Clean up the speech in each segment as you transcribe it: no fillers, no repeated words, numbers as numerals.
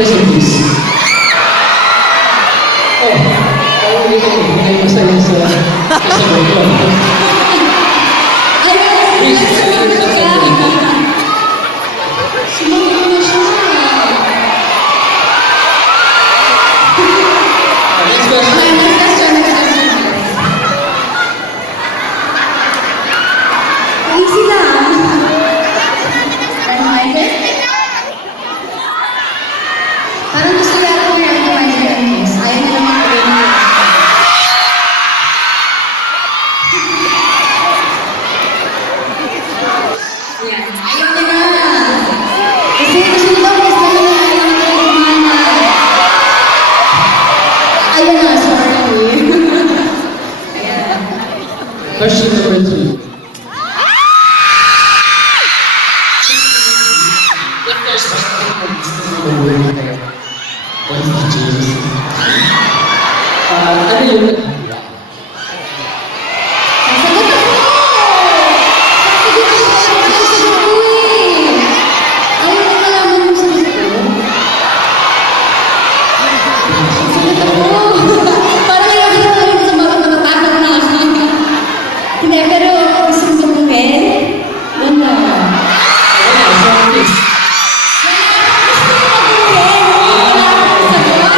person, please. Oh, parang hindi kayo masaya sa boto. Ay, Please, sumagot please, ka. Sumagot na siya. Next Okay, question. next question, next question. Easy lang. Randomizer? Parang gusto yata ko yung randomizer yung miss. Ayaw na naman ko yung Yan. Ayaw na na. Kasi gusto nila miss na naman ayaw na kumana. Ayaw na, sorry. Ayan. Question number 3. If there's something in the word kayo, what is the change? Ano yung Sasagot ako! Sasagot ako! Sasagot ko eh! Ayaw mo malaman yung sagot ko? Sasagot ako! Parang ayaw ko na rin sa mga matatakot na ako. Hindi, pero gusto mo sagutin? Wala. so please. Gusto mo sagutin? Wala akong sagot?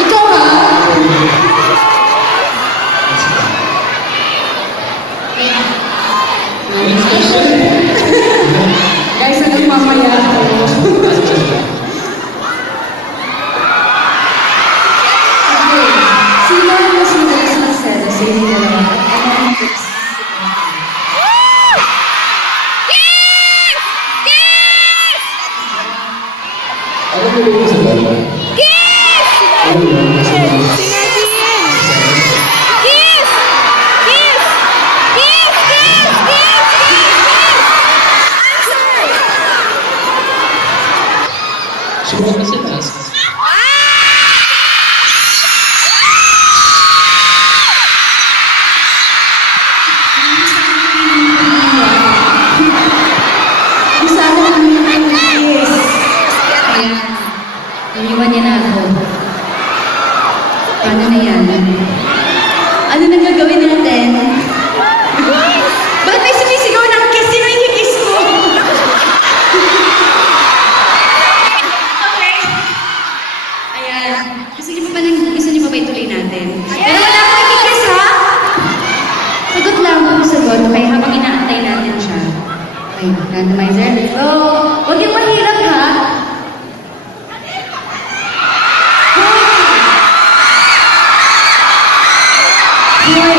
Ikaw ha? Next question. Guys, anong mamaya ako? Okay. Sino ang mas madalas magselo sa inyong dalawa? Ano ang tips? Ano mo yung sa dalawa? Ano yun? Mas madalas. Siguro kasi taas. Yung sa akin ang yes. Ayan. Iniwan niya na ako. Paano na yan? Ano nang gagawin natin? Bakit may sumisigaw ng kiss? Sino yung kiss ko? Okay. Ayan. Gusto niyo pa ba ituloy natin? Pero wala akong ikikiss ha? Sagot lang kung sagot. Okay, habang inaantay natin siya. Okay, randomizer, let's go! Huwag yung mahirap ha! Hoy!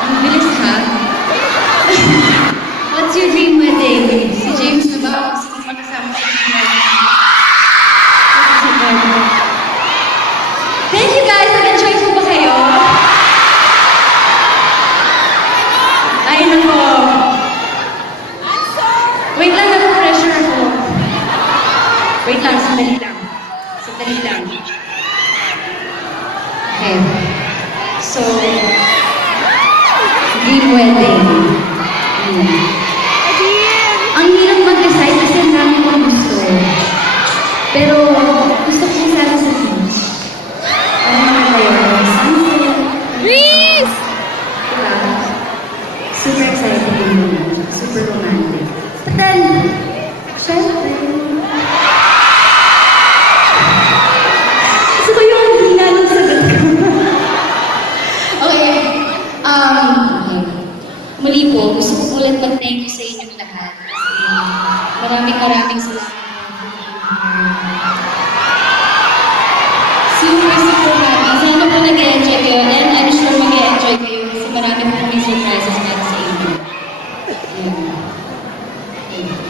Ang bilis ha? What's your dream wedding? Si James na ba? O sino makasama sa dream wedding? Thank you guys! Nag-enjoy po ba kayo? Ay, nako! Wait lang, naku-pressure ako. Wait lang, sandali lang. Sandali lang. Okay. So, dream wedding. Ang hirap mag-decide kasi ang dami kong gusto. Pero, gusto ko sana sa beach. Ano naman kayo? Sunset. Diba? Super excited din yun. Super romantic. But then, syempre, gusto ko yung hina ng sagot ko. Okay. Okay. Muli po, gusto ko ulit mag-thank you sa inyong lahat. Kasi maraming salamat. Super happy. Sana po nag-enjoy kayo. And I'm sure mag-enjoy kayo kasi marami po kami surprises natin sa inyo. Ayan. Okay.